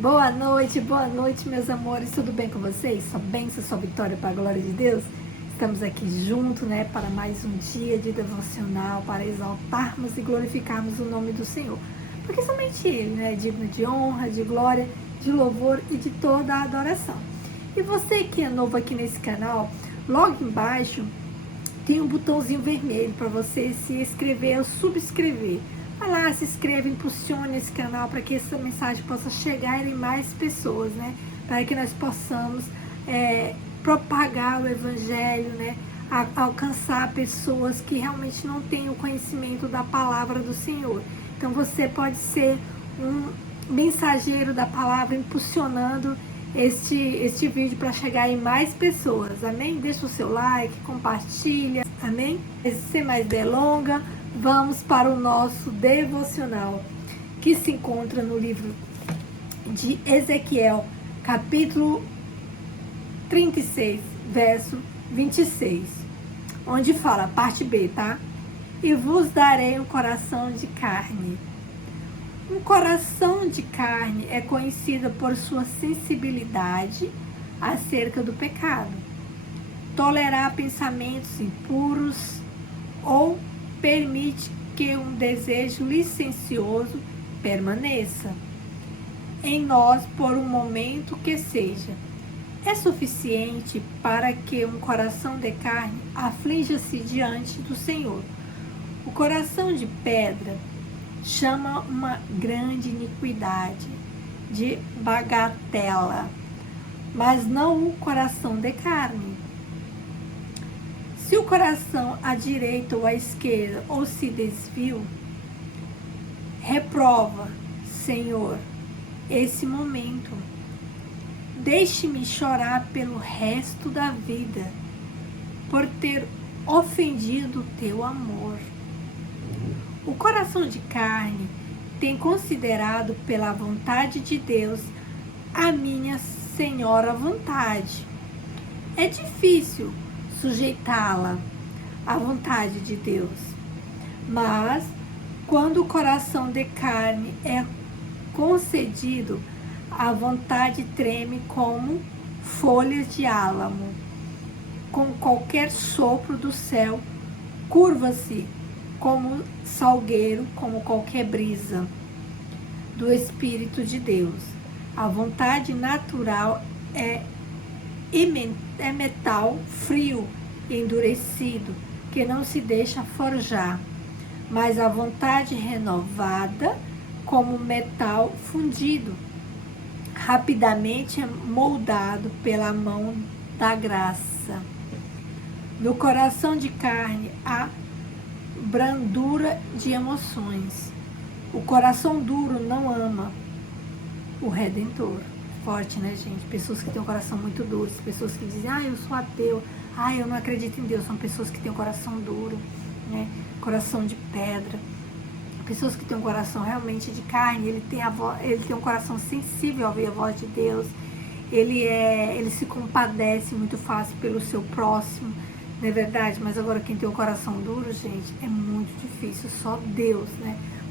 Boa noite, meus amores, tudo bem com vocês? Sua bênção, sua vitória para a glória de Deus? Estamos aqui juntos, para mais um dia de devocional, para exaltarmos e glorificarmos o nome do Senhor. Porque somente Ele, é digno de honra, de glória, de louvor e de toda a adoração. E você que é novo aqui nesse canal, logo embaixo tem um botãozinho vermelho para você se inscrever ou subscrever. Vai lá, se inscreva, impulsione esse canal para que essa mensagem possa chegar em mais pessoas, para que nós possamos propagar o Evangelho, alcançar pessoas que realmente não têm o conhecimento da palavra do Senhor. Então você pode ser um mensageiro da palavra, impulsionando este vídeo para chegar em mais pessoas, amém? Deixa o seu like, compartilha, amém? Sem mais delongas, vamos para o nosso devocional, que se encontra no livro de Ezequiel, capítulo 36, verso 26, onde fala, parte B, tá? E vos darei um coração de carne. Um coração de carne é conhecido por sua sensibilidade acerca do pecado, tolerar pensamentos impuros ou permite que um desejo licencioso permaneça em nós por um momento que seja. É suficiente para que um coração de carne aflija-se diante do Senhor. O coração de pedra chama uma grande iniquidade de bagatela, mas não o coração de carne. Se o coração à direita ou à esquerda ou se desviou, reprova, Senhor, esse momento. Deixe-me chorar pelo resto da vida, por ter ofendido o teu amor. O coração de carne tem considerado pela vontade de Deus a minha senhora vontade. É difícil sujeitá-la à vontade de Deus, mas quando o coração de carne é concedido, a vontade treme como folhas de álamo. Com qualquer sopro do céu, curva-se como salgueiro, como qualquer brisa do Espírito de Deus. A vontade natural é metal frio e endurecido, que não se deixa forjar, mas a vontade renovada, como metal fundido, rapidamente é moldado pela mão da graça. No coração de carne há brandura de emoções. O coração duro não ama o Redentor. Forte, gente? Pessoas que têm um coração muito duro, pessoas que dizem, eu sou ateu, eu não acredito em Deus, são pessoas que têm um coração duro, coração de pedra. Pessoas que têm um coração realmente de carne, ele tem um coração sensível ao ouvir a voz de Deus, ele se compadece muito fácil pelo seu próximo, não é verdade? Mas agora quem tem um coração duro, gente, é muito difícil, só Deus,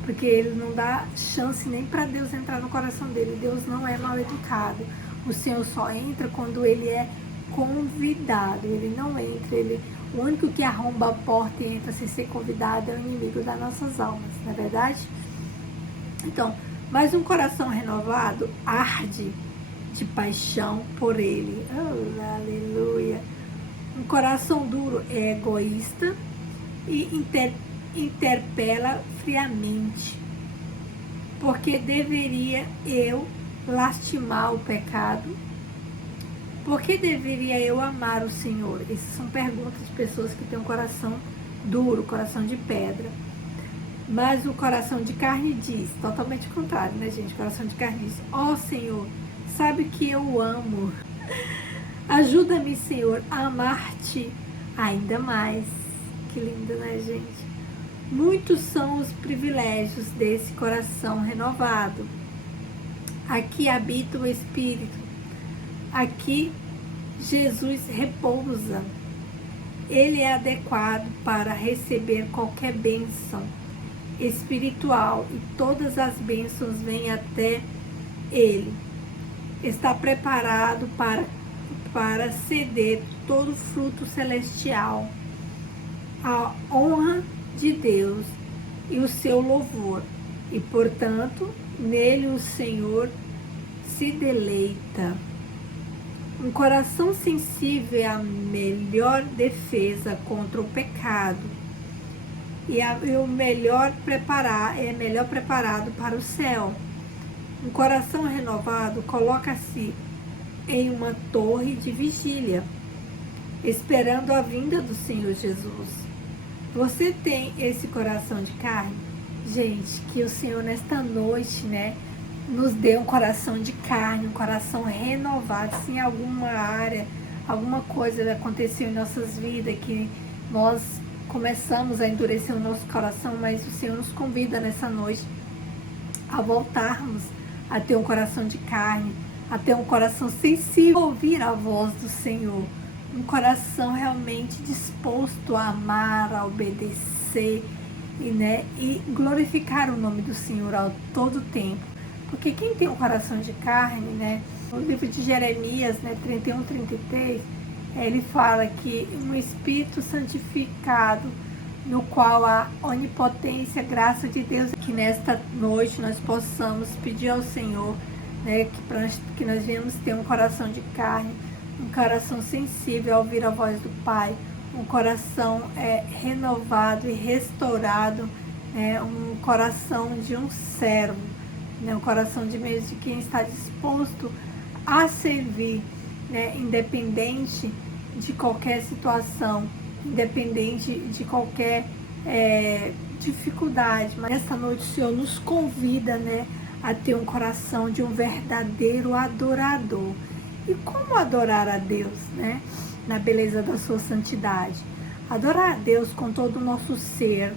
porque ele não dá chance nem para Deus entrar no coração dele. Deus não é mal educado. O Senhor só entra quando ele é convidado. Ele não entra. O único que arromba a porta e entra sem ser convidado é o inimigo das nossas almas, não é verdade? Então, mas um coração renovado arde de paixão por ele. Oh, aleluia! Um coração duro é egoísta e interpela friamente. Porque deveria eu lastimar o pecado? Por que deveria eu amar o Senhor? Essas são perguntas de pessoas que têm um coração duro, coração de pedra. Mas o coração de carne diz, totalmente o contrário, gente? O coração de carne diz, Senhor, sabe que eu amo. Ajuda-me, Senhor, a amar-te ainda mais. Que lindo, gente? Muitos são os privilégios desse coração renovado. Aqui habita o Espírito. Aqui Jesus repousa. Ele é adequado para receber qualquer bênção espiritual e todas as bênçãos vêm até ele. está preparado para ceder todo fruto celestial, a honra de Deus e o seu louvor. E, portanto, nele o Senhor se deleita. Um coração sensível é a melhor defesa contra o pecado e o melhor preparado para o céu. Um coração renovado coloca-se em uma torre de vigília, esperando a vinda do Senhor Jesus. Você tem esse coração de carne? Gente, que o Senhor nesta noite, nos dê um coração de carne, um coração renovado. Se em alguma área, alguma coisa aconteceu em nossas vidas, que nós começamos a endurecer o nosso coração, mas o Senhor nos convida nessa noite a voltarmos a ter um coração de carne, a ter um coração sensível, a ouvir a voz do Senhor, um coração realmente disposto a amar, a obedecer e glorificar o nome do Senhor a todo tempo. Porque quem tem um coração de carne, no livro de Jeremias, 31, 33, ele fala que um espírito santificado, no qual a onipotência, graça de Deus, que nesta noite nós possamos pedir ao Senhor, que nós venhamos ter um coração de carne, um coração sensível a ouvir a voz do Pai, um coração renovado e restaurado, um coração de um servo, um coração de quem está disposto a servir, independente de qualquer situação, independente de qualquer dificuldade. Mas esta noite o Senhor nos convida, a ter um coração de um verdadeiro adorador. E como adorar a Deus, na beleza da sua santidade? Adorar a Deus com todo o nosso ser,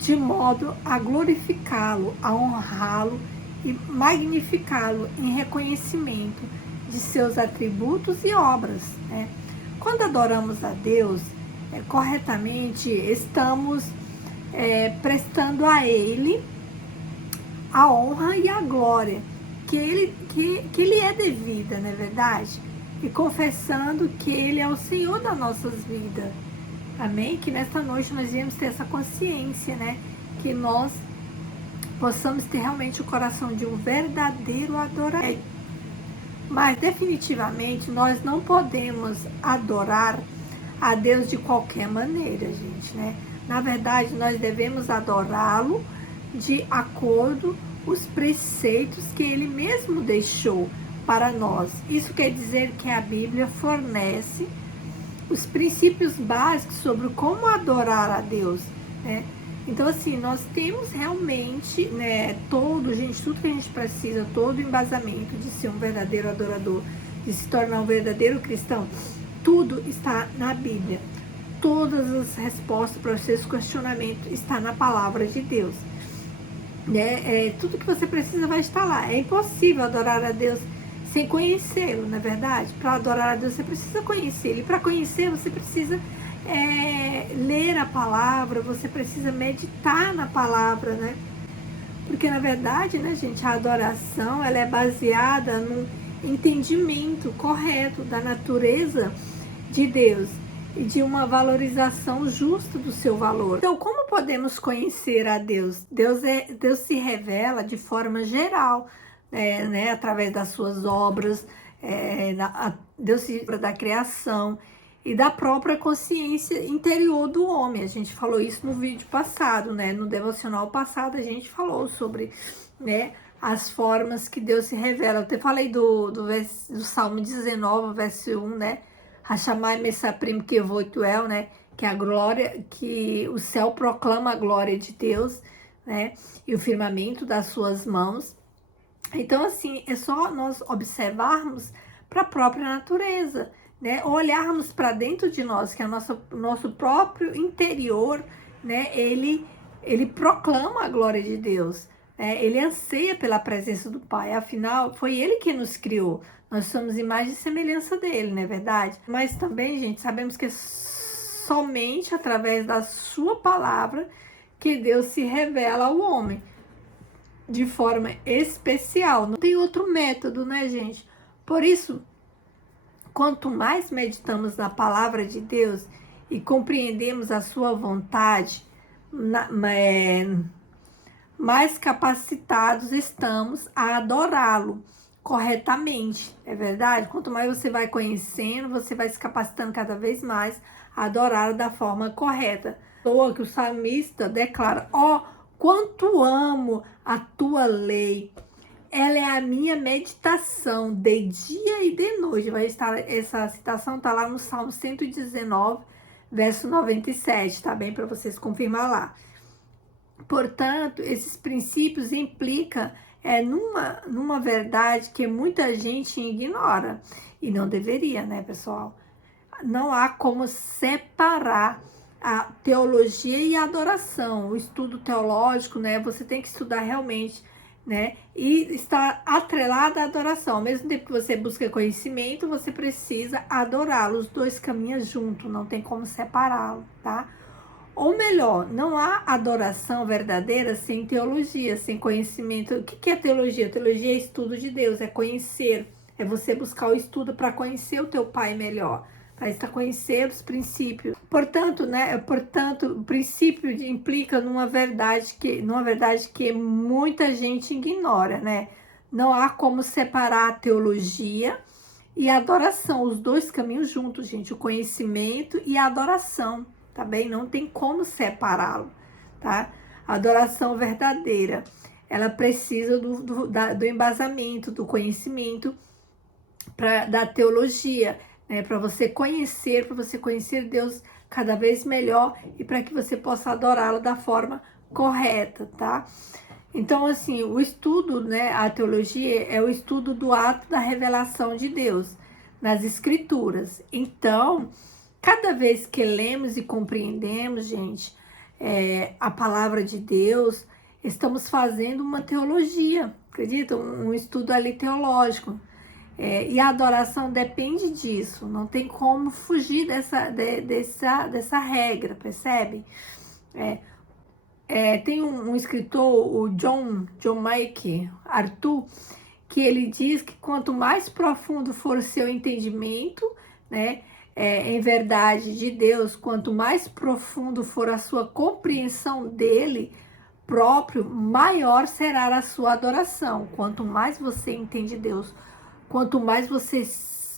de modo a glorificá-lo, a honrá-lo e magnificá-lo em reconhecimento de seus atributos e obras. Quando adoramos a Deus corretamente, estamos prestando a Ele a honra e a glória que Ele é devida, não é verdade? E confessando que Ele é o Senhor das nossas vidas. Amém? Que nesta noite nós viemos ter essa consciência, que nós possamos ter realmente o coração de um verdadeiro adorador. Mas definitivamente nós não podemos adorar a Deus de qualquer maneira, gente, Na verdade, nós devemos adorá-lo de acordo com os preceitos que Ele mesmo deixou para nós. Isso quer dizer que a Bíblia fornece os princípios básicos sobre como adorar a Deus, Então, assim, nós temos realmente, tudo que a gente precisa, todo o embasamento de ser um verdadeiro adorador, de se tornar um verdadeiro cristão, tudo está na Bíblia. Todas as respostas para os seus questionamentos está na palavra de Deus. Tudo que você precisa vai estar lá. É impossível adorar a Deus sem conhecê-lo, não é verdade? Para adorar a Deus você precisa conhecê-lo. E para conhecer você precisa ler a palavra, você precisa meditar na palavra, Porque na verdade, gente, a adoração ela é baseada no entendimento correto da natureza de Deus e de uma valorização justa do seu valor. Então, como podemos conhecer a Deus? Deus se revela de forma geral, através das suas obras, Deus se revela da criação e da própria consciência interior do homem. A gente falou isso no vídeo passado, no devocional passado a gente falou sobre, as formas que Deus se revela. Eu até falei do Salmo 19, verso 1, Hashamai Mesaprim Kevotuel, que a glória, que o céu proclama a glória de Deus, e o firmamento das suas mãos. Então, assim, é só nós observarmos para a própria natureza, olharmos para dentro de nós, que é o nosso próprio interior, ele proclama a glória de Deus, ele anseia pela presença do Pai, afinal, foi Ele que nos criou, nós somos imagem e semelhança dele, não é verdade? Mas também, gente, sabemos que é somente através da sua palavra que Deus se revela ao homem. de forma especial. Não tem outro método, né, gente? Por isso, quanto mais meditamos na palavra de Deus e compreendemos a sua vontade, mais capacitados estamos a adorá-lo corretamente, é verdade? Quanto mais você vai conhecendo, você vai se capacitando cada vez mais a adorá-lo da forma correta. Que o salmista declara: ó, quanto amo a tua lei, ela é a minha meditação de dia e de noite. Vai estar, essa citação está lá no Salmo 119, verso 97, tá bem? Para vocês confirmar lá. Portanto, esses princípios implicam numa verdade que muita gente ignora. E não deveria, né, pessoal? Não há como separar a teologia e a adoração. O estudo teológico, né, você tem que estudar realmente, né, e estar atrelado à adoração. Ao mesmo tempo que você busca conhecimento, você precisa adorá-lo. Os dois caminham juntos, não tem como separá-lo, tá? Ou melhor, não há adoração verdadeira sem teologia, sem conhecimento. O que é teologia? Teologia é estudo de Deus, é conhecer, é você buscar o estudo para conhecer o teu Pai melhor, para conhecer os princípios. Portanto, o princípio implica numa verdade que muita gente ignora, né? Não há como separar a teologia e a adoração, os dois caminhos juntos, gente, o conhecimento e a adoração. Tá bem? Não tem como separá-lo, tá? A adoração verdadeira, ela precisa do embasamento, do conhecimento, da teologia, né? Para você conhecer Deus cada vez melhor e para que você possa adorá-lo da forma correta, tá? Então, assim, o estudo, né, a teologia é o estudo do ato da revelação de Deus nas Escrituras. Então, cada vez que lemos e compreendemos, gente, a palavra de Deus, estamos fazendo uma teologia, acredita? Um estudo ali teológico. E a adoração depende disso, não tem como fugir dessa regra, percebe? Tem um escritor, o John Mike Arthur, que ele diz que quanto mais profundo for o seu entendimento, né, em verdade de Deus, quanto mais profundo for a sua compreensão dele próprio, maior será a sua adoração. Quanto mais você entende Deus, quanto mais você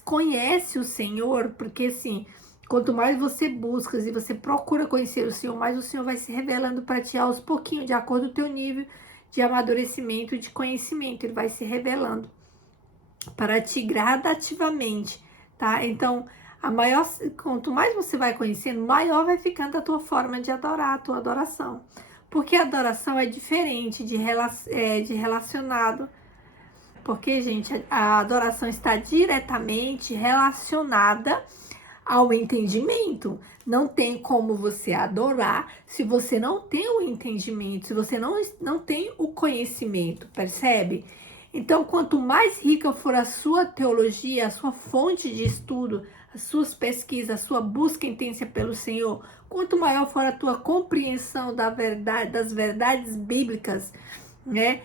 conhece o Senhor, porque assim, quanto mais você busca e você procura conhecer o Senhor, mais o Senhor vai se revelando para ti aos pouquinhos, de acordo com o teu nível de amadurecimento, de conhecimento. Ele vai se revelando para ti gradativamente, tá? Então, quanto mais você vai conhecendo, maior vai ficando a tua forma de adorar, a tua adoração. Porque a adoração é diferente de relacionado. Porque, gente, a adoração está diretamente relacionada ao entendimento. Não tem como você adorar se você não tem o entendimento, se você não tem o conhecimento, percebe? Então, quanto mais rica for a sua teologia, a sua fonte de estudo, as suas pesquisas, a sua busca intensa pelo Senhor, quanto maior for a tua compreensão da verdade, das verdades bíblicas, né,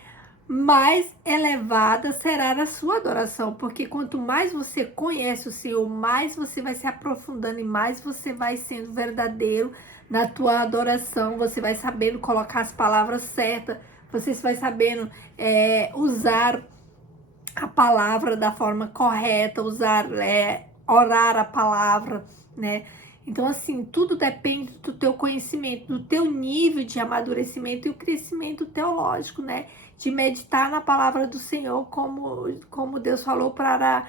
mais elevada será a sua adoração, porque quanto mais você conhece o Senhor, mais você vai se aprofundando e mais você vai sendo verdadeiro na tua adoração, você vai sabendo colocar as palavras certas, você vai sabendo usar a palavra da forma correta, orar a palavra, né? Então, assim, tudo depende do teu conhecimento, do teu nível de amadurecimento e o crescimento teológico, né? De meditar na palavra do Senhor, como Deus falou para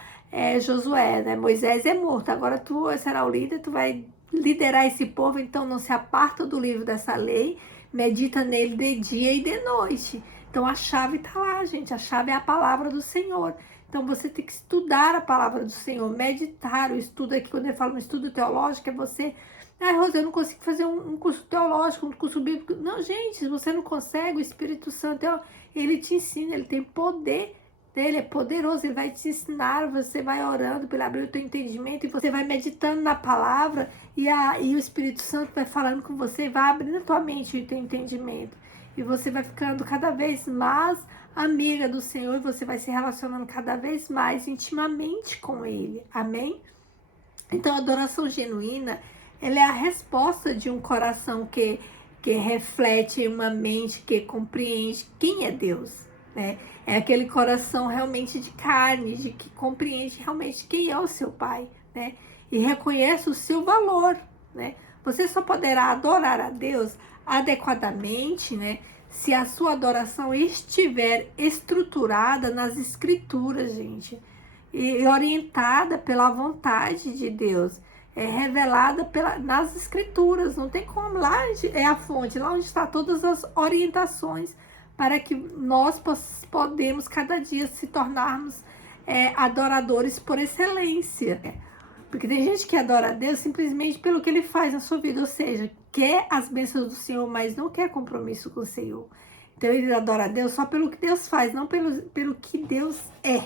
Josué, né? Moisés é morto, agora tu será o líder, tu vai liderar esse povo, então não se aparta do livro dessa lei, medita nele de dia e de noite. Então a chave está lá, gente, a chave é a palavra do Senhor. Então você tem que estudar a palavra do Senhor, meditar. O estudo aqui, quando ele fala um estudo teológico, é você... Rosa, eu não consigo fazer um curso teológico, um curso bíblico. Não, gente, se você não consegue, o Espírito Santo, ele te ensina, ele tem poder, ele é poderoso, ele vai te ensinar, você vai orando para ele abrir o teu entendimento e você vai meditando na palavra e o Espírito Santo vai falando com você e vai abrindo a tua mente e o teu entendimento. e você vai ficando cada vez mais amiga do Senhor e você vai se relacionando cada vez mais intimamente com Ele. Amém? Então, a adoração genuína, ela é a resposta de um coração que reflete uma mente que compreende quem é Deus, né? É aquele coração realmente de carne, de que compreende realmente quem é o seu Pai, né? E reconhece o seu valor, né? Você só poderá adorar a Deus adequadamente, né? Se a sua adoração estiver estruturada nas Escrituras, gente, e orientada pela vontade de Deus, revelada nas Escrituras. Não tem como, lá é a fonte, lá onde está todas as orientações para que nós podemos cada dia se tornarmos adoradores por excelência. Porque tem gente que adora a Deus simplesmente pelo que Ele faz na sua vida, ou seja, quer as bênçãos do Senhor, mas não quer compromisso com o Senhor. Então ele adora a Deus só pelo que Deus faz, não pelo que Deus é.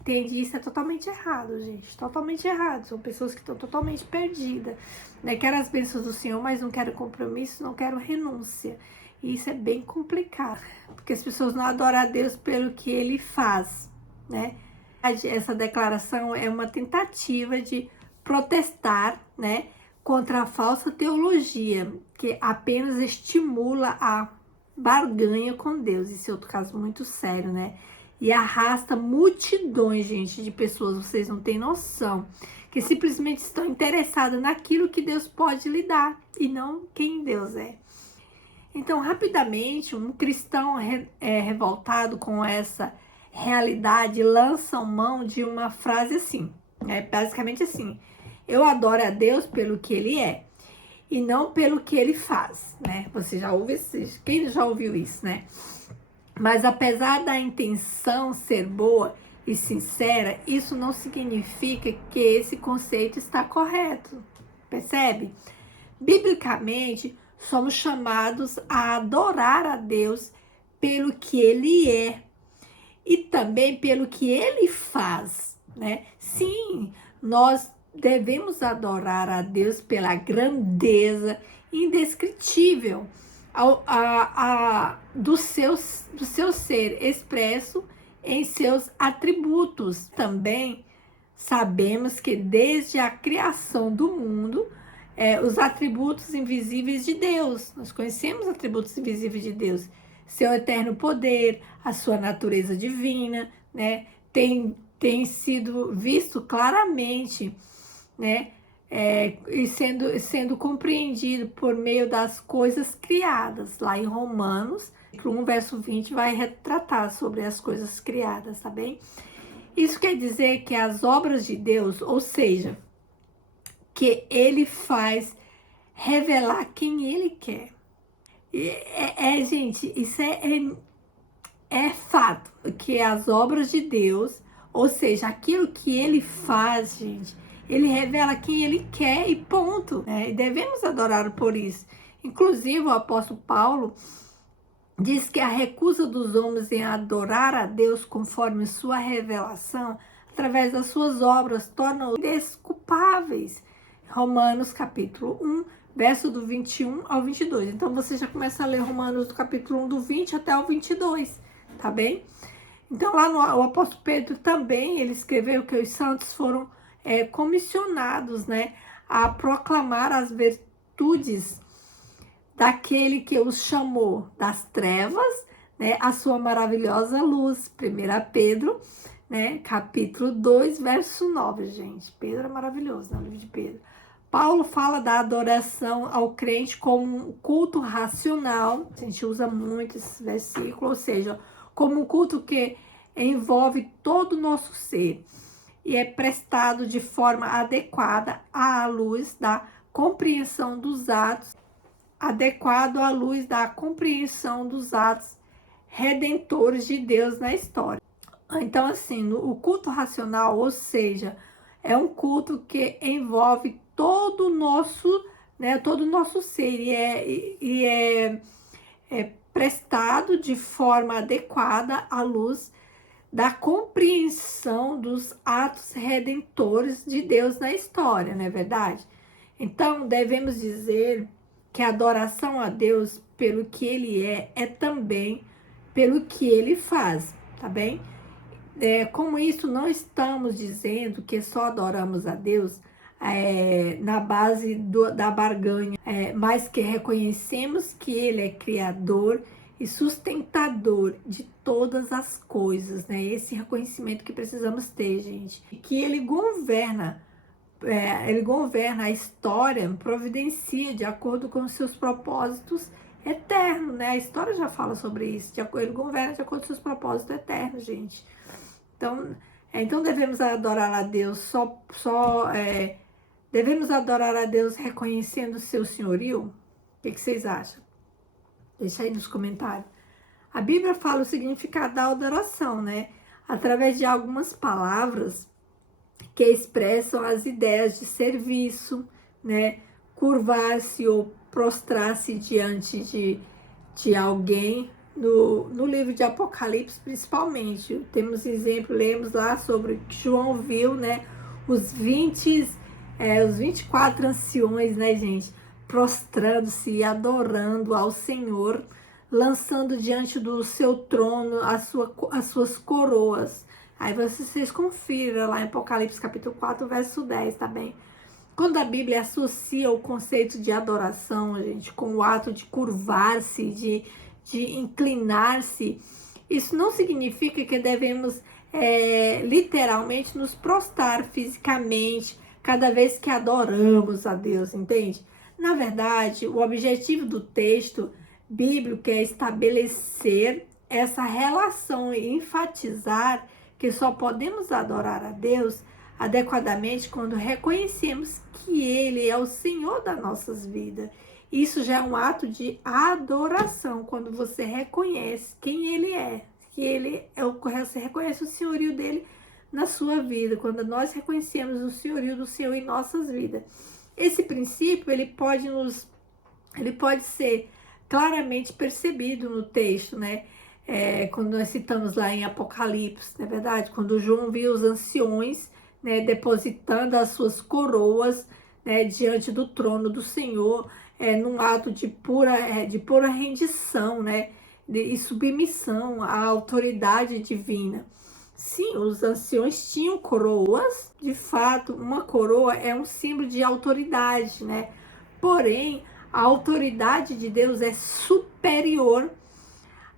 Entende? Isso é totalmente errado, gente. Totalmente errado. São pessoas que estão totalmente perdidas, né? Quero as bênçãos do Senhor, mas não quero compromisso, não quero renúncia. E isso é bem complicado, porque as pessoas não adoram a Deus pelo que Ele faz, né? Essa declaração é uma tentativa de protestar, né, contra a falsa teologia, que apenas estimula a barganha com Deus. Esse é outro caso muito sério, né? E arrasta multidões, gente, de pessoas, vocês não têm noção, que simplesmente estão interessadas naquilo que Deus pode lhe dar e não quem Deus é. Então, rapidamente, um cristão revoltado com essa realidade lança mão de uma frase assim, basicamente assim: eu adoro a Deus pelo que Ele é e não pelo que Ele faz, né? Você já ouviu isso? Quem já ouviu isso, né? Mas apesar da intenção ser boa e sincera, isso não significa que esse conceito está correto. Percebe? Biblicamente, somos chamados a adorar a Deus pelo que Ele é e também pelo que Ele faz, né? Sim, nós devemos adorar a Deus pela grandeza indescritível do seu ser expresso em seus atributos. Também sabemos que desde a criação do mundo, os atributos invisíveis de Deus, nós conhecemos os atributos invisíveis de Deus, seu eterno poder, a sua natureza divina, né, tem sido visto claramente, né, e sendo compreendido por meio das coisas criadas. Lá em Romanos, 1, verso 20, vai retratar sobre as coisas criadas, tá bem? Isso quer dizer que as obras de Deus, ou seja, que Ele faz revelar quem Ele quer. Gente, isso é fato, que as obras de Deus, ou seja, aquilo que Ele faz, gente, Ele revela quem Ele quer e ponto, né? E devemos adorar por isso. Inclusive, o apóstolo Paulo diz que a recusa dos homens em adorar a Deus conforme sua revelação, através das suas obras, torna-os desculpáveis. Romanos capítulo 1, verso do 21 ao 22. Então, você já começa a ler Romanos do capítulo 1, do 20 até o 22, tá bem? Então, lá o apóstolo Pedro também, ele escreveu que os santos foram comissionados, né, a proclamar as virtudes daquele que os chamou das trevas, né, a sua maravilhosa luz. 1 Pedro, né, capítulo 2, verso 9, gente. Pedro é maravilhoso, né, o livro de Pedro. Paulo fala da adoração ao crente como um culto racional, a gente usa muito esse versículo, ou seja, como um culto que envolve todo o nosso ser e é prestado de forma adequada à luz da compreensão dos atos, redentores de Deus na história. Então, assim, o culto racional, ou seja, é um culto que envolve todo o nosso ser e é prestado de forma adequada à luz da compreensão dos atos redentores de Deus na história, não é verdade? Então, devemos dizer que a adoração a Deus pelo que ele é também pelo que ele faz, tá bem? Com isso, não estamos dizendo que só adoramos a Deus na base da barganha, mas que reconhecemos que Ele é Criador e sustentador de todas as coisas, né? Esse reconhecimento que precisamos ter, gente. Que Ele governa a história, providencia de acordo com os seus propósitos eternos, né? A história já fala sobre isso. Ele governa de acordo com os seus propósitos eternos, gente. Então devemos adorar a Deus devemos adorar a Deus reconhecendo o seu senhorio? O que vocês acham? Deixa aí nos comentários. A Bíblia fala o significado da adoração, né? Através de algumas palavras que expressam as ideias de serviço, né? Curvar-se ou prostrar-se diante de alguém. No livro de Apocalipse, principalmente, temos exemplo, lemos lá sobre que João viu, né? Os 24 anciões, né, gente? Prostrando-se e adorando ao Senhor, lançando diante do seu trono as suas coroas. Aí vocês confiram lá em Apocalipse capítulo 4, verso 10, tá bem? Quando a Bíblia associa o conceito de adoração, gente, com o ato de curvar-se, de inclinar-se, isso não significa que devemos literalmente nos prostrar fisicamente cada vez que adoramos a Deus, entende? Na verdade, o objetivo do texto bíblico é estabelecer essa relação e enfatizar que só podemos adorar a Deus adequadamente quando reconhecemos que Ele é o Senhor das nossas vidas. Isso já é um ato de adoração, quando você reconhece quem Ele é, você reconhece o senhorio dele na sua vida, quando nós reconhecemos o senhorio do Senhor em nossas vidas. Esse princípio, ele pode ser claramente percebido no texto, né? Quando nós citamos lá em Apocalipse, não é verdade? Quando João viu os anciões, né, depositando as suas coroas, né, diante do trono do Senhor, num ato de pura rendição, né, e submissão à autoridade divina. Sim, os anciões tinham coroas, de fato, uma coroa é um símbolo de autoridade, né? Porém, a autoridade de Deus é superior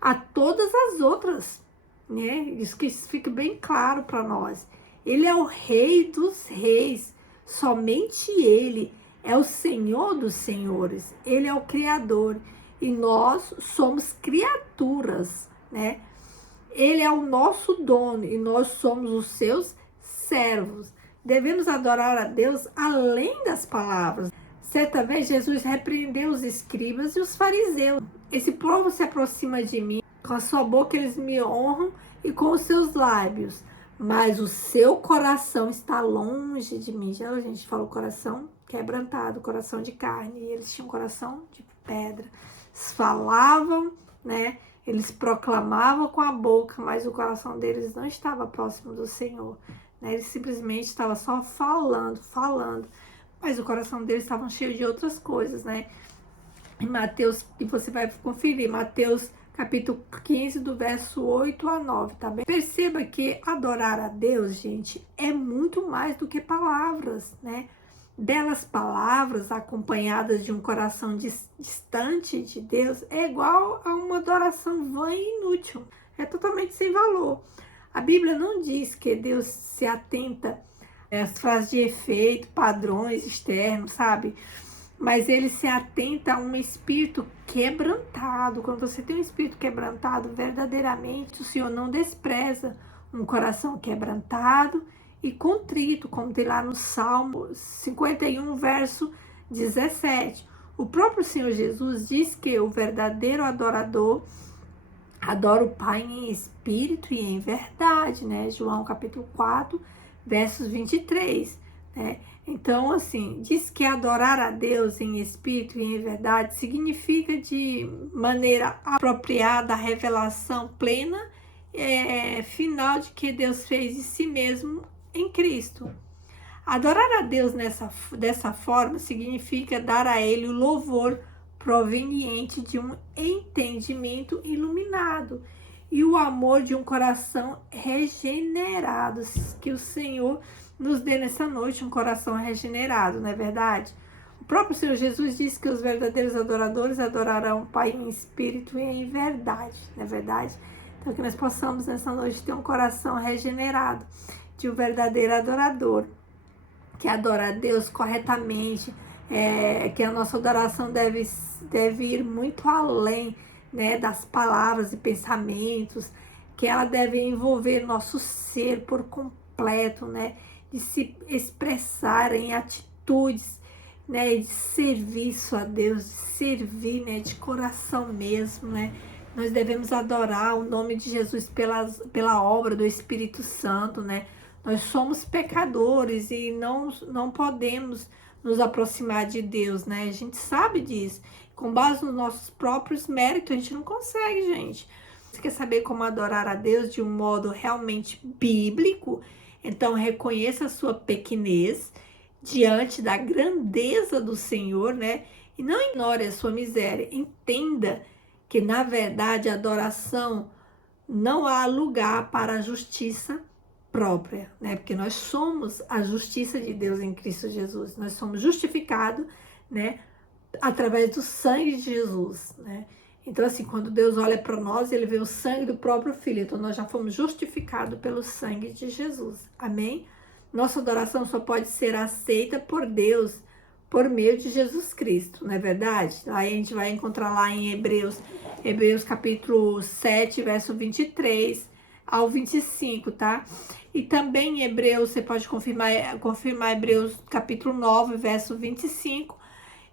a todas as outras, né? Isso que fica bem claro para nós. Ele é o Rei dos Reis, somente Ele é o Senhor dos Senhores, Ele é o Criador e nós somos criaturas, né? Ele é o nosso dono e nós somos os seus servos. Devemos adorar a Deus além das palavras. Certa vez Jesus repreendeu os escribas e os fariseus. Esse povo se aproxima de mim, com a sua boca eles me honram e com os seus lábios, mas o seu coração está longe de mim. Já a gente falou coração quebrantado, coração de carne, e eles tinham coração de pedra. Eles falavam, né? Eles proclamavam com a boca, mas o coração deles não estava próximo do Senhor, né? Eles simplesmente estavam só falando, mas o coração deles estava cheio de outras coisas, né? Em Mateus, e você vai conferir, Mateus capítulo 15, do verso 8 a 9, tá bem? Perceba que adorar a Deus, gente, é muito mais do que palavras, né? Belas palavras acompanhadas de um coração distante de Deus é igual a uma adoração vã e inútil. É totalmente sem valor. A Bíblia não diz que Deus se atenta às frases de efeito, padrões externos, sabe? Mas ele se atenta a um espírito quebrantado. Quando você tem um espírito quebrantado, verdadeiramente o Senhor não despreza um coração quebrantado e contrito, como tem lá no Salmo 51, verso 17. O próprio Senhor Jesus diz que o verdadeiro adorador adora o Pai em espírito e em verdade, né? João capítulo 4, versos 23, né? Então, assim, diz que adorar a Deus em espírito e em verdade significa de maneira apropriada a revelação plena final de que Deus fez de si mesmo em Cristo. Adorar a Deus dessa forma significa dar a Ele o louvor proveniente de um entendimento iluminado e o amor de um coração regenerado. Que o Senhor nos dê nessa noite um coração regenerado, não é verdade? O próprio Senhor Jesus disse que os verdadeiros adoradores adorarão o Pai em espírito e em verdade, não é verdade? Então que nós possamos nessa noite ter um coração regenerado de um verdadeiro adorador, que adora a Deus corretamente, que a nossa adoração deve ir muito além, né, das palavras e pensamentos, que ela deve envolver nosso ser por completo, né, de se expressar em atitudes, né, de serviço a Deus, de servir, né, de coração mesmo, né. Nós devemos adorar o nome de Jesus pela obra do Espírito Santo, né. Nós somos pecadores e não podemos nos aproximar de Deus, né? A gente sabe disso. Com base nos nossos próprios méritos, a gente não consegue, gente. Você quer saber como adorar a Deus de um modo realmente bíblico? Então, reconheça a sua pequenez diante da grandeza do Senhor, né? E não ignore a sua miséria. Entenda que, na verdade, a adoração não há lugar para a justiça própria, né? Porque nós somos a justiça de Deus em Cristo Jesus. Nós somos justificados, né, através do sangue de Jesus, né? Então, assim, quando Deus olha para nós, ele vê o sangue do próprio Filho. Então, nós já fomos justificados pelo sangue de Jesus. Amém? Nossa adoração só pode ser aceita por Deus por meio de Jesus Cristo, não é verdade? Aí a gente vai encontrar lá em Hebreus capítulo 7, verso 23 ao 25, tá? E também em Hebreus, você pode confirmar Hebreus capítulo 9, verso 25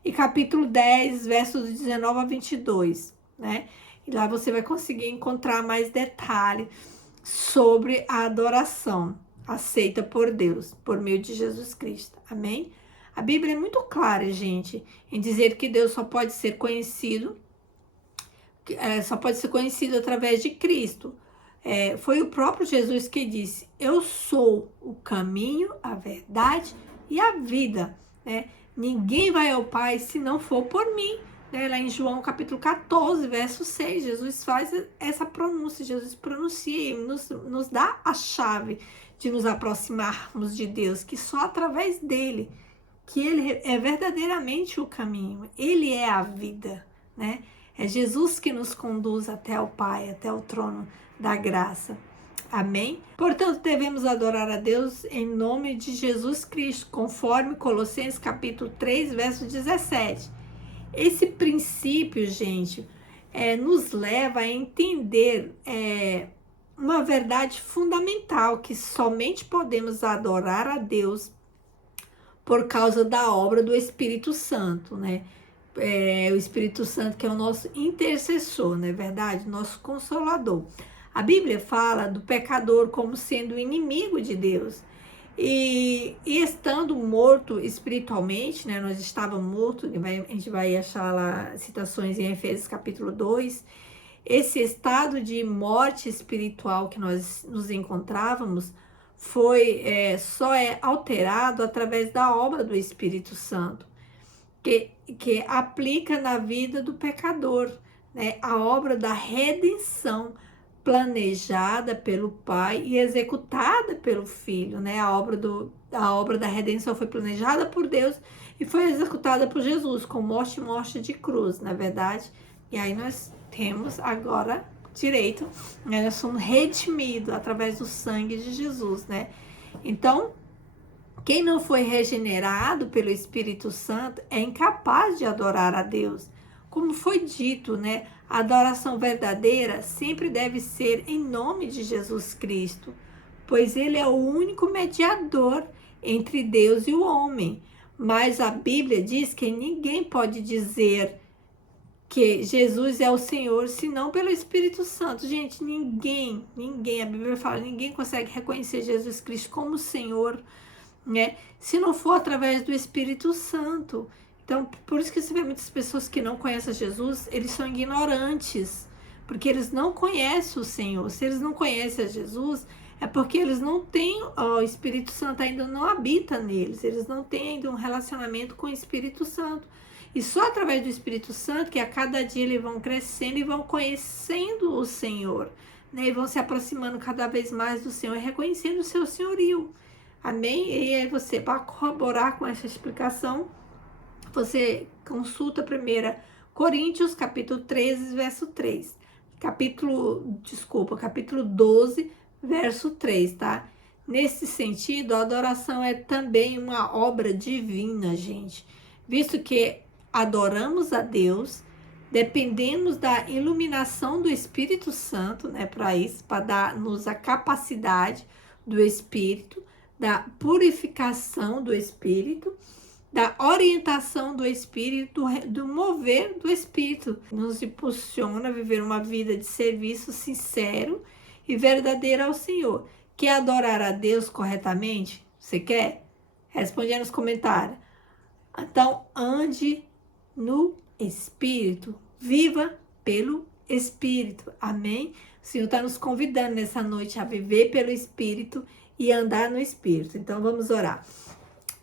e capítulo 10, versos 19 a 22, né? E lá você vai conseguir encontrar mais detalhes sobre a adoração aceita por Deus, por meio de Jesus Cristo. Amém? A Bíblia é muito clara, gente, em dizer que Deus só pode ser conhecido através de Cristo. Foi o próprio Jesus que disse: eu sou o caminho, a verdade e a vida, né? Ninguém vai ao Pai se não for por mim, né? Lá em João capítulo 14, verso 6, Jesus faz essa pronúncia, Jesus pronuncia e nos dá a chave de nos aproximarmos de Deus, que só através dele, que ele é verdadeiramente o caminho, ele é a vida, né? É Jesus que nos conduz até o Pai, até o trono da graça. Amém? Portanto, devemos adorar a Deus em nome de Jesus Cristo, conforme Colossenses capítulo 3, verso 17. Esse princípio, gente, nos leva a entender uma verdade fundamental, que somente podemos adorar a Deus por causa da obra do Espírito Santo, né? O Espírito Santo, que é o nosso intercessor, não é verdade? Nosso consolador. A Bíblia fala do pecador como sendo inimigo de Deus. E estando morto espiritualmente, né? Nós estávamos mortos, a gente vai achar lá citações em Efésios capítulo 2. Esse estado de morte espiritual que nós nos encontrávamos só é alterado através da obra do Espírito Santo, que aplica na vida do pecador, né? A obra da redenção planejada pelo Pai e executada pelo Filho, né? A obra da redenção foi planejada por Deus e foi executada por Jesus, com morte de cruz, na verdade. E aí nós temos agora direito, né? Nós somos redimidos através do sangue de Jesus, né? Então, quem não foi regenerado pelo Espírito Santo é incapaz de adorar a Deus. Como foi dito, né? A adoração verdadeira sempre deve ser em nome de Jesus Cristo, pois ele é o único mediador entre Deus e o homem. Mas a Bíblia diz que ninguém pode dizer que Jesus é o Senhor senão pelo Espírito Santo. Gente, ninguém, a Bíblia fala, ninguém consegue reconhecer Jesus Cristo como Senhor, né? Se não for através do Espírito Santo. Então, por isso que você vê muitas pessoas que não conhecem Jesus, eles são ignorantes, porque eles não conhecem o Senhor. Se eles não conhecem a Jesus, é porque eles não têm, o Espírito Santo ainda não habita neles, eles não têm ainda um relacionamento com o Espírito Santo. E só através do Espírito Santo que a cada dia eles vão crescendo e vão conhecendo o Senhor, né? E vão se aproximando cada vez mais do Senhor e reconhecendo o seu senhorio. Amém? E aí você, para corroborar com essa explicação, você consulta 1 Coríntios, capítulo 13, verso 3. Capítulo 12, verso 3, tá? Nesse sentido, a adoração é também uma obra divina, gente. Visto que adoramos a Deus, dependemos da iluminação do Espírito Santo, né? Para isso, para dar-nos a capacidade do Espírito, da purificação do Espírito, da orientação do Espírito, do mover do Espírito. Nos impulsiona a viver uma vida de serviço sincero e verdadeiro ao Senhor. Quer adorar a Deus corretamente? Você quer? Responde aí nos comentários. Então, ande no Espírito. Viva pelo Espírito. Amém? O Senhor está nos convidando nessa noite a viver pelo Espírito e andar no Espírito. Então, vamos orar.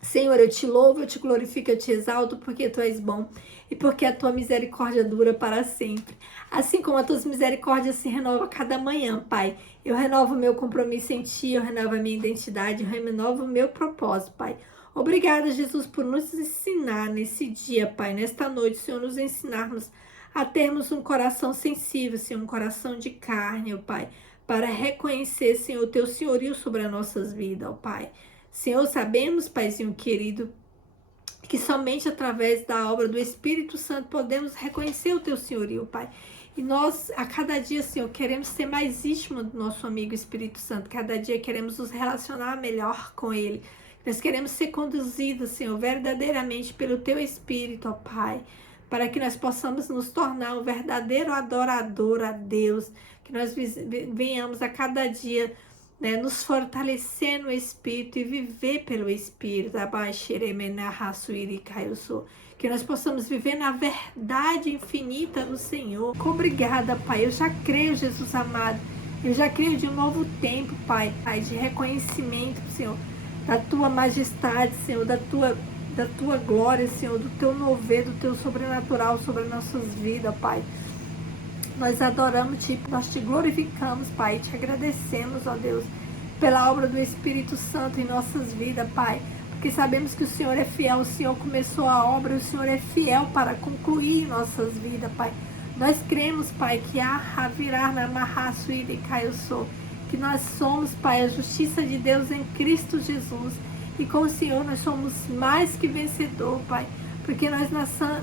Senhor, eu te louvo, eu te glorifico, eu te exalto, porque tu és bom e porque a tua misericórdia dura para sempre. Assim como as tuas misericórdias se renovam a cada manhã, Pai. Eu renovo o meu compromisso em ti, eu renovo a minha identidade, eu renovo o meu propósito, Pai. Obrigada, Jesus, por nos ensinar nesse dia, Pai, nesta noite, Senhor, nos ensinarmos a termos um coração sensível, Senhor, um coração de carne, ó Pai, para reconhecer, Senhor, o teu senhorio sobre as nossas vidas, ó Pai. Senhor, sabemos, Paizinho querido, que somente através da obra do Espírito Santo podemos reconhecer o teu senhorio, Pai. E nós, a cada dia, Senhor, queremos ser mais íntimo do nosso amigo Espírito Santo. Cada dia queremos nos relacionar melhor com ele. Nós queremos ser conduzidos, Senhor, verdadeiramente pelo teu Espírito, ó Pai, para que nós possamos nos tornar um verdadeiro adorador a Deus, que nós venhamos a cada dia, né, nos fortalecer no Espírito e viver pelo Espírito. Que nós possamos viver na verdade infinita do Senhor. Obrigada, Pai. Eu já creio, Jesus amado. Eu já creio de um novo tempo, Pai, de reconhecimento, Senhor, da tua majestade, Senhor, da tua glória, Senhor, do teu mover, do teu sobrenatural sobre as nossas vidas, Pai. Nós adoramos-te, nós te glorificamos, Pai, te agradecemos, ó Deus, pela obra do Espírito Santo em nossas vidas, Pai, porque sabemos que o Senhor é fiel, o Senhor começou a obra, o Senhor é fiel para concluir nossas vidas, Pai. Nós cremos, Pai, que há virar na marraço e sou, que nós somos, Pai, a justiça de Deus em Cristo Jesus, e com o Senhor nós somos mais que vencedor, Pai, porque nós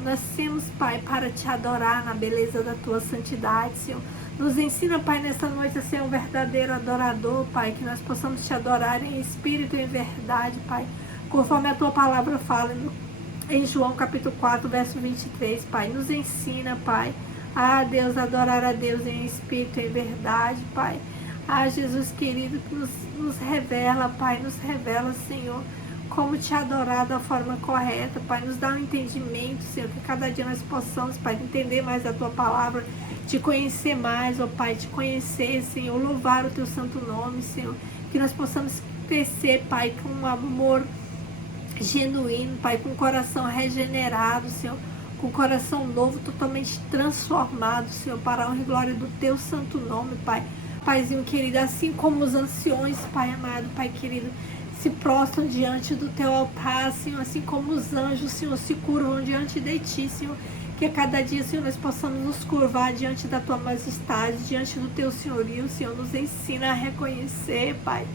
nascemos, Pai, para te adorar na beleza da tua santidade, Senhor. Nos ensina, Pai, nessa noite a ser um verdadeiro adorador, Pai, que nós possamos te adorar em espírito e em verdade, Pai, conforme a tua palavra fala em João capítulo 4, verso 23, Pai. Nos ensina, Pai, a Deus, adorar a Deus em espírito e em verdade, Pai. Jesus querido, que nos revela, Pai, nos revela, Senhor, como te adorar da forma correta, Pai. Nos dá um entendimento, Senhor, que cada dia nós possamos, Pai, entender mais a tua palavra, te conhecer mais, ó Pai, te conhecer, Senhor, louvar o teu santo nome, Senhor, que nós possamos crescer, Pai, com um amor genuíno, Pai, com o coração regenerado, Senhor, com o coração novo, totalmente transformado, Senhor, para a honra e glória do teu santo nome, Pai. Paizinho querido, assim como os anciões, Pai amado, Pai querido, se prostram diante do teu altar, Senhor, assim como os anjos, Senhor, se curvam diante de ti, Senhor, que a cada dia, Senhor, nós possamos nos curvar diante da tua majestade, diante do teu senhorio, Senhor. Nos ensina a reconhecer, Pai,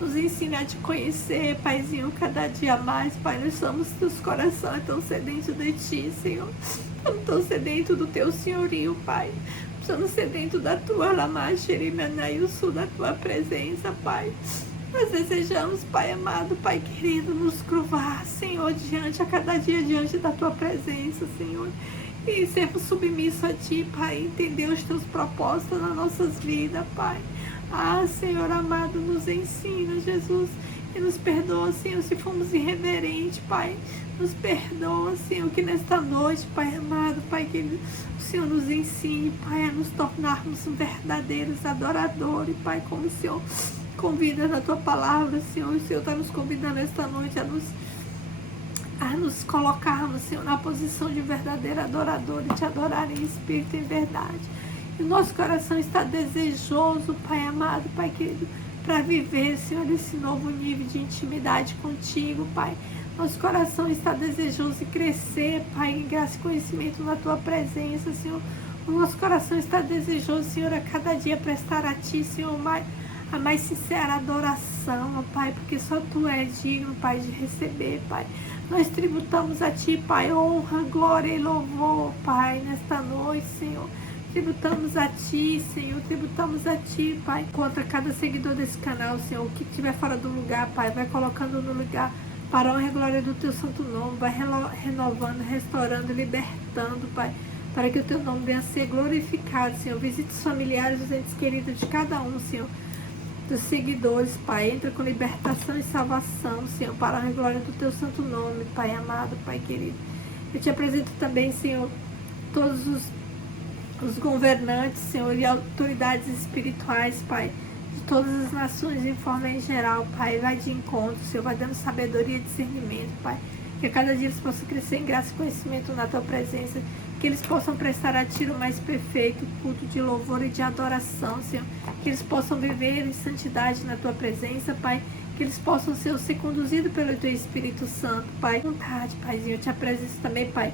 nos ensina a te conhecer, Paizinho, cada dia mais, Pai. Nós somos, teus corações tão sedentos de ti, Senhor, tão sedentos do teu senhorio, Pai. Estamos sedentos da tua sul, da tua presença, Pai. Nós desejamos, Pai amado, Pai querido, nos curvar, Senhor, a cada dia diante da tua presença, Senhor, e sermos submissos a ti, Pai, entender os teus propósitos nas nossas vidas, Pai. Senhor amado, nos ensina, Jesus, e nos perdoa, Senhor, se fomos irreverentes, Pai. Nos perdoa, Senhor, que nesta noite, Pai amado, Pai querido, o Senhor nos ensine, Pai, a nos tornarmos verdadeiros adoradores, Pai, como o Senhor convida na tua palavra, Senhor. O Senhor está nos convidando esta noite a nos a nos colocarmos, Senhor, na posição de verdadeiro adorador e te adorar em espírito e em verdade. E o nosso coração está desejoso, Pai amado, Pai querido, para viver, Senhor, esse novo nível de intimidade contigo, Pai. Nosso coração está desejoso de crescer, Pai, em graça e conhecimento na Tua presença, Senhor. O nosso coração está desejoso, Senhor, a cada dia prestar a Ti, Senhor, a mais sincera adoração, ó Pai, porque só Tu és digno, Pai, de receber, Pai. Nós tributamos a Ti, Pai, honra, glória e louvor, Pai, nesta noite, Senhor. Tributamos a Ti, Senhor, tributamos a Ti, Pai. Contra cada seguidor desse canal, Senhor, o que estiver fora do lugar, Pai, vai colocando no lugar para a honra e glória do Teu santo nome, vai renovando, restaurando, libertando, Pai, para que o Teu nome venha a ser glorificado, Senhor. Visite os familiares, os entes queridos de cada um, Senhor, dos seguidores, Pai. Entra com libertação e salvação, Senhor, para a honra e glória do Teu santo nome, Pai amado, Pai querido. Eu te apresento também, Senhor, todos os governantes, Senhor, e autoridades espirituais, Pai, de todas as nações em forma em geral, Pai. Vai de encontro, Senhor, vai dando sabedoria e discernimento, Pai. Que a cada dia eles possam crescer em graça e conhecimento na Tua presença. Que eles possam prestar a Ti o mais perfeito culto de louvor e de adoração, Senhor. Que eles possam viver em santidade na Tua presença, Pai. Que eles possam, Senhor, ser conduzidos pelo Teu Espírito Santo, Pai. Vontade, Paizinho, eu te apresento também, Pai,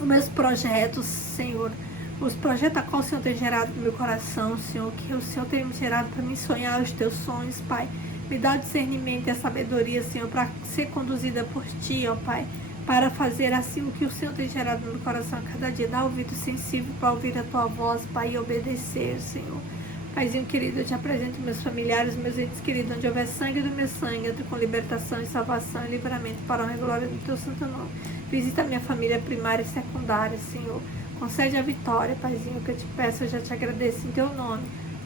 os meus projetos, Senhor. Os projetos a qual o Senhor tem gerado no meu coração, Senhor, que o Senhor tem me gerado para mim sonhar os Teus sonhos, Pai. Me dá o discernimento e a sabedoria, Senhor, para ser conduzida por Ti, ó Pai, para fazer assim o que o Senhor tem gerado no meu coração a cada dia. Dá ouvido sensível para ouvir a Tua voz, Pai, e obedecer, Senhor. Paizinho querido, eu te apresento meus familiares, meus entes queridos, onde houver sangue do meu sangue, entro com libertação e salvação e livramento para a honra e glória do Teu santo nome. Visita a minha família primária e secundária, Senhor. Concede a vitória, Paizinho, que eu te peço, eu já te agradeço em Teu nome.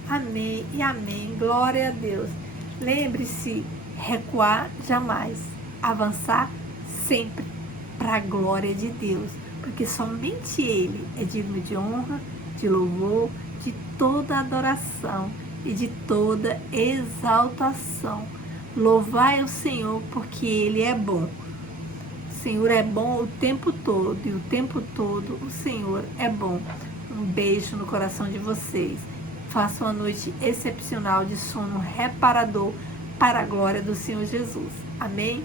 Amém e amém. Glória a Deus. Lembre-se, recuar jamais, avançar sempre para a glória de Deus, porque somente Ele é digno de honra, de louvor, de toda adoração e de toda exaltação. Louvai o Senhor, porque Ele é bom. O Senhor é bom o tempo todo, e o tempo todo o Senhor é bom. Um beijo no coração de vocês. Façam uma noite excepcional de sono reparador para a glória do Senhor Jesus. Amém?